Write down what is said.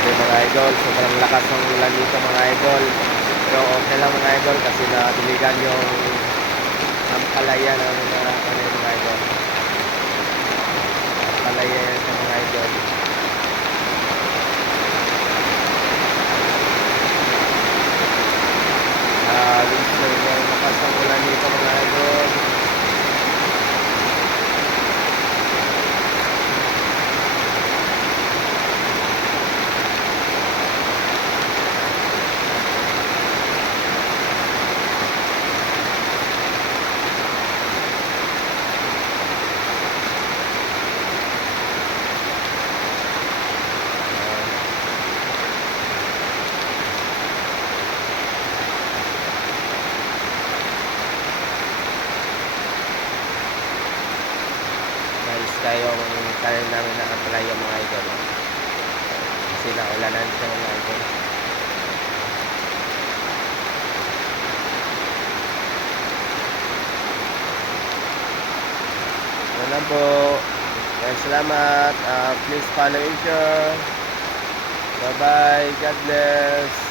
Grabe mga idol, sobrang lakas ng ulan dito mga idol. Pero okay lang mga idol kasi nadiligan yung ampalaya ng mga idol. Ampalaya yan sa mga idol. Sobrang lakas ng ulan dito mga idol. Tayo ang tanim namin na ampalaya mga idol kasi naulanan siya mga idol. Yan lang po. Salamat. Please follow and share. Bye bye. God bless.